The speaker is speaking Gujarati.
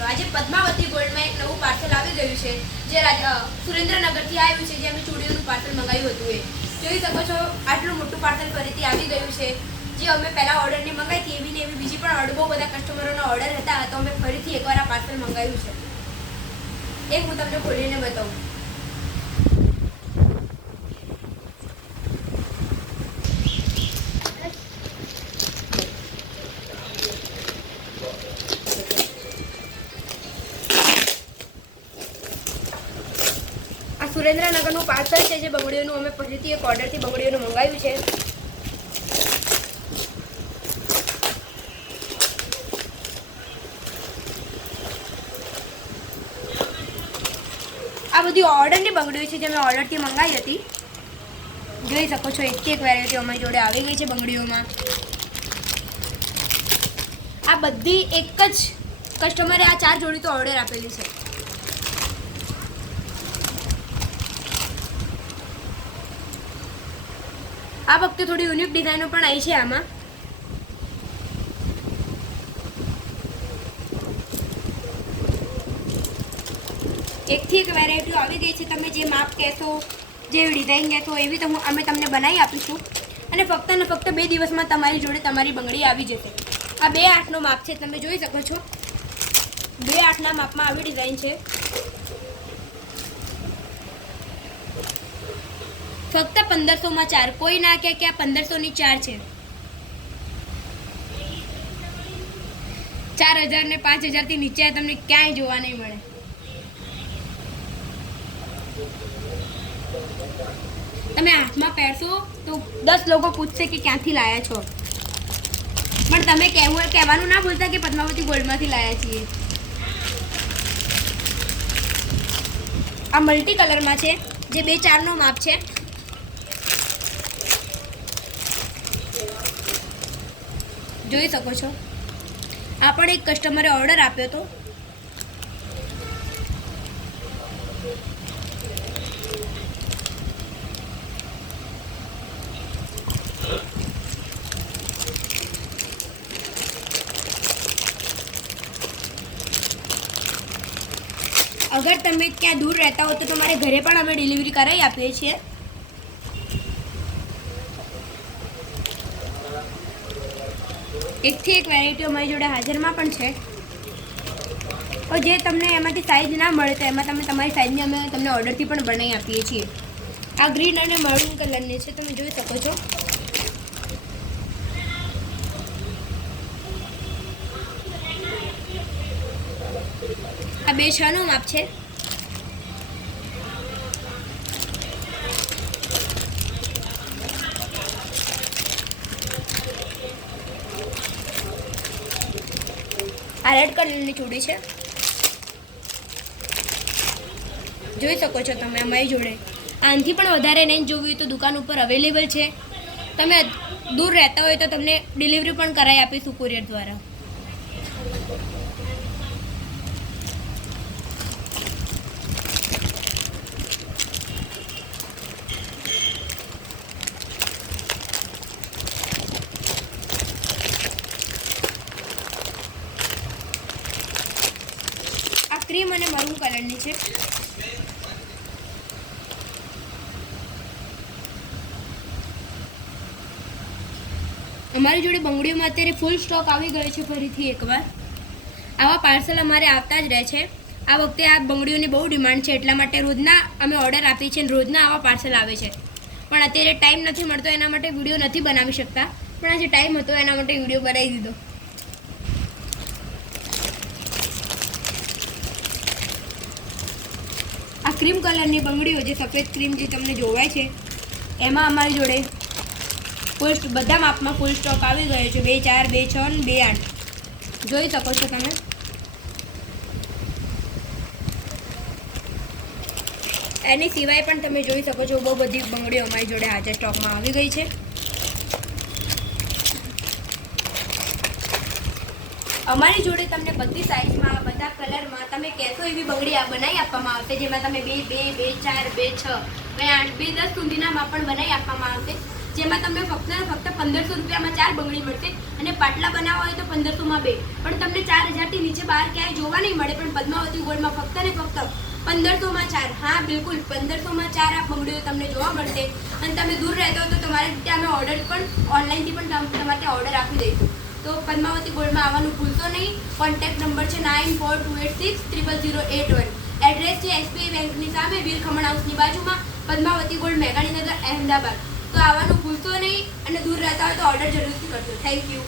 મિત્રો આજે પદ્માવતી ગોલ્ડમાં એક નવું પાર્સલ આવી ગયું છે જે સુરેન્દ્રનગરથી આવ્યું છે, જે અમે ચૂડીઓનું પાર્સલ મંગાવ્યું હતું. એ જોઈ શકો છો, આટલું મોટું પાર્સલ ફરીથી આવી ગયું છે. જે અમે પહેલા ઓર્ડરની મંગાવી હતી એવી ને એવી બીજી પણ બહુ બધા કસ્ટમરોના ઓર્ડર હતા, તો અમે ફરીથી એકવાર આ પાર્સલ મંગાવ્યું છે. એક હું તમને ખોલીને બતાવું. સુરેન્દ્રનગરનું પાર્સલ છે, જે બંગડીઓનું અમે ફરીથી એક ઓર્ડરથી બંગડીઓનું મંગાવ્યું છે. આ બધી ઓર્ડરની બંગડીઓ છે જે અમે ઓર્ડરથી મંગાવી હતી. જોઈ શકો છો, એકથી એક વેરાયટી અમારી જોડે આવી ગઈ છે બંગડીઓમાં. આ બધી એક જ કસ્ટમરે આ 4 જોડી તો ઓર્ડર આપેલી છે. આ વખતે થોડી યુનિક ડિઝાઇનો પણ આવી છે આમાં. એકથી એક વેરાયટીઓ આવી ગઈ છે. તમે જે માપ કહેશો, જે ડિઝાઇન કહેશો એવી તો અમે તમને બનાવી આપીશું. અને ફક્ત ને ફક્ત 2 દિવસમાં તમારી જોડે તમારી બંગડી આવી જશે. આ 2/8નો માપ છે, તમે જોઈ શકો છો. 2/8ના માપમાં આવી ડિઝાઇન છે. ફક્ત 1500માં 4. કોઈ ના કહે કે આ 1500ની 4 છે. 4000 ને 5000 થી નીચે તમને ક્યાંય જોવા નહીં મળે. તમે હાથમાં પહેરશો તો 10 લોકો પૂછશે કે ક્યાંથી લાયા છો, પણ તમે કહેવાનું ના ભૂલતા કે પદ્માવતી ગોલ્ડમાંથી લાયા છીએ. આ મલ્ટી કલરમાં છે, જે 2/4નો માપ છે. જોઈ શકો છો, આ પણ એક કસ્ટમરે ઓર્ડર આપ્યો હતો. અગર તમે ક્યાં દૂર રહેતા હો તો તમારે ઘરે પણ અમે ડિલિવરી કરાવી આપીએ છીએ. એકથી એક વેરાયટી અમારી જોડે હાજરમાં પણ છે. જે તમને એમાંથી સાઇઝ ના મળે તો એમાં તમે તમારી સાઇઝની અમે તમને ઓર્ડરથી પણ બનાવી આપીએ છીએ. આ ગ્રીન અને મરૂન કલરની છે, તમે જોઈ શકો છો. આ 2/6નો માપ છે. આ રેડ કલરની ચૂડી છે, જોઈ શકો છો તમે અમારી જોડે. આનાથી પણ વધારે નહીં જોવી હોય તો દુકાન ઉપર અવેલેબલ છે. તમે દૂર રહેતા હોય તો તમને ડિલિવરી પણ કરાવી આપીશું કુરિયર દ્વારા. ક્રીમ અને મરૂન કલરની છે. અમારી જોડે બંગડીઓમાં અત્યારે ફૂલ સ્ટોક આવી ગયો છે. ફરીથી એકવાર આવા પાર્સલ અમારે આવતા જ રહે છે. આ વખતે આ બંગડીઓની બહુ ડિમાન્ડ છે, એટલા માટે રોજના અમે ઓર્ડર આપીએ છીએ. રોજના આવા પાર્સલ આવે છે, પણ અત્યારે ટાઈમ નથી મળતો, એના માટે વિડીયો નથી બનાવી શકતા. પણ આજે ટાઈમ હતો એના માટે વિડીયો બનાવી દીધો. આ ક્રીમ કલરની બંગડીઓ, જે સફેદ ક્રીમ જે તમને જોવાય છે, એમાં અમારી જોડે બધા માપમાં ફૂલ સ્ટોક આવી ગયો છે. 2/4, 2/6 અને 2/8 જોઈ શકો છો તમે. એની સિવાય પણ તમે જોઈ શકો છો બહુ બધી બંગડીઓ અમારી જોડે હાજર સ્ટોકમાં આવી ગઈ છે. અમારી જોડે તમને બધી સાઇઝમાં, બધા કલરમાં તમે કહેશો એવી બંગડી બનાવી આપવામાં આવશે, જેમાં તમે 2, 2, 2/4, 2/6, 2/8, 2/10 સુધીના માપ પણ બનાવી આપવામાં આવશે. જેમાં તમને ફક્ત 1500 રૂપિયામાં 4 બંગડી મળશે અને પાટલા બનાવવા હોય તો 1500માં 2. પણ તમને 4000 થી નીચે બહાર ક્યાંય જોવા જોવા નહીં મળે, પણ પદ્માવતી ગોલ્ડમાં ફક્ત ને ફક્ત 1500માં 4, હા બિલકુલ 1500માં 4 આ બંગડીઓ તમને જોવા મળશે. અને તમે દૂર રહેતા હો તો તમારે ત્યાં અમે ઓર્ડર પણ ઓનલાઈનથી પણ તમારે ત્યાં ઓર્ડર આપી દઈશું. તો પદ્માવતી ગોલ્ડમાં આવવાનું ભૂલશો નહીં. કોન્ટેક્ટ નંબર છે 9428600081. એડ્રેસ છે SBI બેંકની સામે, વીર ખમણ હાઉસની બાજુમાં, પદ્માવતી ગોલ્ડ, મેઘાણીનગર, અહેમદાબાદ. તો આવવાનું ભૂલશો નહીં અને દૂર રહેતા હોય તો ઓર્ડર જરૂરથી કરજો. Thank you.